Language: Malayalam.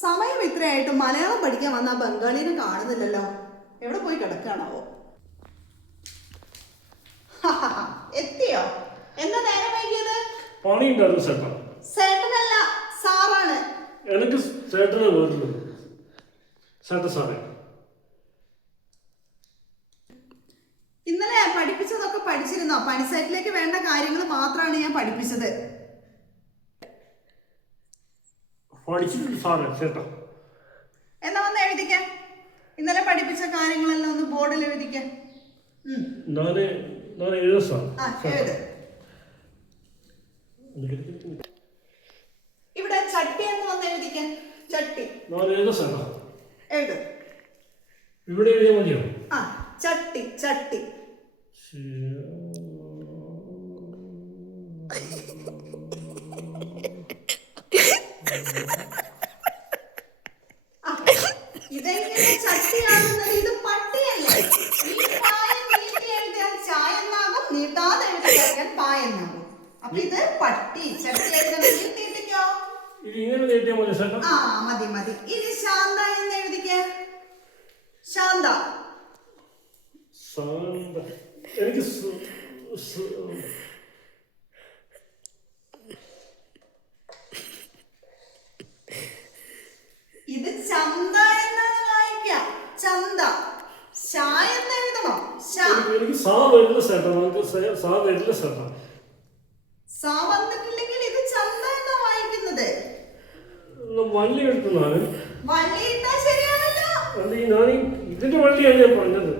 സമയം ഇത്രയായിട്ട് മലയാളം പഠിക്കാൻ വന്ന ബംഗാളിനെ കാണുന്നില്ലല്ലോ. എവിടെ പോയി കിടക്കുകയാണാവോ? എത്തിയോ? എന്താ നേരം വൈകിയത്? പണിയുണ്ടായിരുന്നു ചേട്ടാ. ചേട്ടനല്ല, സാറാണ്. എനിക്ക് ചേട്ടനെ വീട്ടിലുണ്ട്. ചേട്ടൻ സാറേ, ഇന്നലെ പഠിപ്പിച്ചതൊക്കെ പഠിച്ചിരുന്നോ? പണിസൈറ്റിലേക്ക് വേണ്ട കാര്യങ്ങൾ മാത്രമാണ് ഞാൻ പഠിപ്പിച്ചത്. പഠിച്ചിട്ടുണ്ട് സാറേ. ചേട്ടാ എന്നാ വന്ന് എഴുതിക്ക. ഇന്നലെ പഠിപ്പിച്ച കാര്യങ്ങളെല്ലാം ഒന്ന് ബോർഡിൽ എഴുതിക്ക. ഞാൻ എഴുതാം സാർ. എഴുത്. ഇവിടെ ചട്ടി എന്ന് വന്ന് എഴുതിക്ക. ചട്ടി. ഞാൻ എഴുതാം സാറാ. എഴുത്. ഇവിടെ എഴുതിയാൽ മതിയോ? ചട്ടി ചട്ടി. ഇതെങ്ങനെ ചട്ടിയാണെന്നത്? ഇത് പട്ടിയല്ലേ? ഈ പായം നീട്ടി എഴുതിയാൽ ചായെന്നാകും, നീട്ടാതെ എഴുതി കഴിഞ്ഞാൽ പായെന്നാകും. അപ്പൊ ഇത് പട്ടി. ചട്ടി എഴുതണമെങ്കിൽ നീട്ടിക്കോ. ഇത് ഇങ്ങനെ നീട്ടിയാൽ മതി ചേട്ടാ. മതി മതി. ഇനി ശാന്ത എന്ന് എഴുതിക്ക. ശാന്ത. എനിക്ക് ഇത് ചന്ത എന്നാണ് വായിക്കുക. ചന്ത. ഷാ എന്ന് എഴുതണോ? എനിക്ക് സാ വരില്ല ചേട്ടാ. നമുക്ക് സാ വരില്ല ചേട്ടാ. സാ വന്നിട്ടില്ലെങ്കിൽ ഇത് ചന്ത എന്നാ വായിക്കുന്നത്. വള്ളി എടുക്കുന്നതാണ്. വള്ളി ഇട്ടാ ശരിയാണല്ലോ. ഞാൻ ഇതിന്റെ വള്ളിയാണ് ഞാൻ പറഞ്ഞത്.